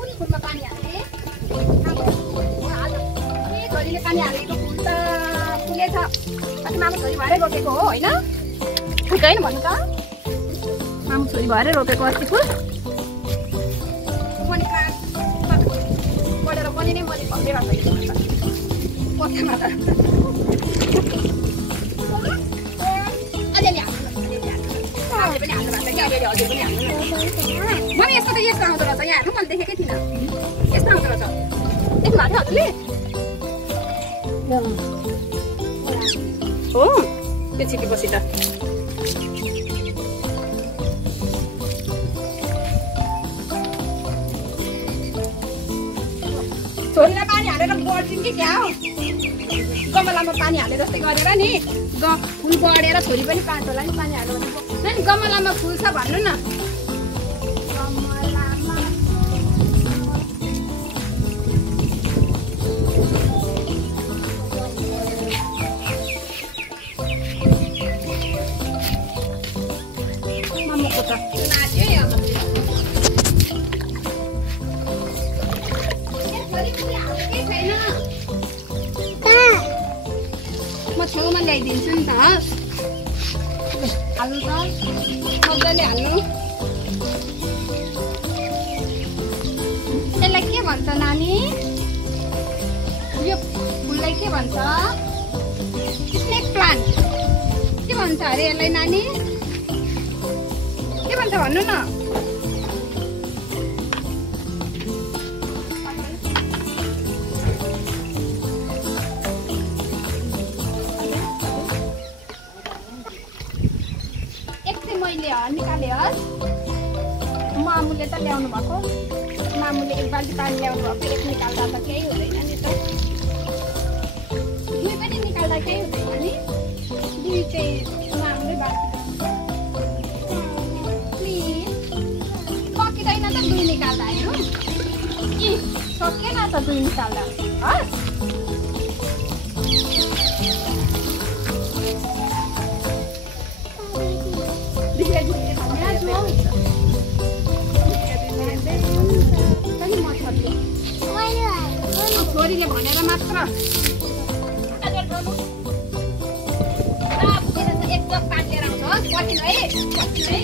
कुन फुलमा पानी हाल्ने छोरीले पानी हालेको फुल त फुलेछ अनि मामु छोरी भएरै रोपेको हो होइन ठिकै होइन भन्नु त मामु छोरी भएरै रोपेको अस्ति फुल पढेर पनि नै मैले भन्दै भएको पत्तामा त अलिअलि हाल्नु पनि हाल्नु भएको कि अलिअलि हजुर पनि हाल्नु मलाई यस्तो त यस्तो आउँदो रहेछ यहाँ हेर्नु मैले देखेकै थिइनँ यस्तो आउँदो रहेछ देख्नु भएको थियो हजुरले हो त्यो छिपेपछि त छोरीलाई पानी हालेर बढ्छौँ कि क्या हो गमलामा पानी हाले जस्तै गरेर नि फुल बढेर छोरी पनि पाँच होला नि पानी हाल्यो भने नि गमलामा फुल छ भन्नु न मम्मको त नाच्यो म छेउमा ल्याइदिन्छु नि त हाल्नु त मजाले हाल्नु यसलाई के भन्छ नानी यो फुललाई के भन्छ स्नेक प्लान्ट के भन्छ अरे यसलाई नानी के भन्छ भन्नु न मैले निकाले हस् मामुले त ल्याउनु भएको मामुले एक बाल्टी पानी ल्याउनु भएको एक निकाल्दा त केही हुँदैन नि त दुई पनि निकाल्दा केही हुँदैन नि दुई चाहिँ मामुले बाल्टी सकिँदैन त दुई निकाल्दा हेर्नु कि सकिएन त दुई निकाल्दा हस् छोरीले भनेर मात्र एक जग पानी लिएर आउँछ कति है